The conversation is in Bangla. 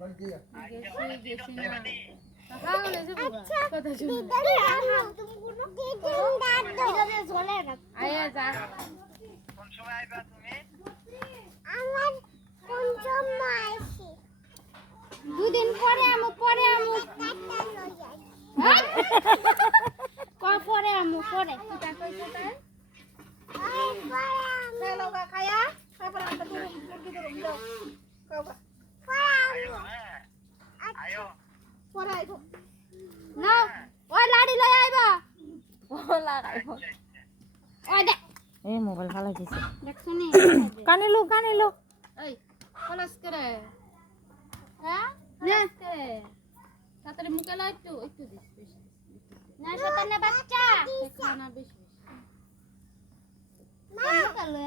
গেছি না হ্যাঁ বলে যে কথা শুন আয়া যা কোন সময় আইবা তুমি? আমার কোন সময় আসি দুদিন পরে আমু পরে কিটা কইছো তাই Hello Kak Kaya, saya pernah ketemu pergi dulu video. Kau Kak, আয়ো হ্যাঁ আয়ো pora itu. না ওই লাড়ি লই আইবা ও লাগাইবো ওই দে এই মোবাইল ভালো দিছে দেখছো নি কানে লো এই খলাস করে হ্যাঁ খলাস করে তাড়াতাড়ি মুখে লাই একটু দিস বেশি না শতানে বাচ্চা খানা বেশি মা চলো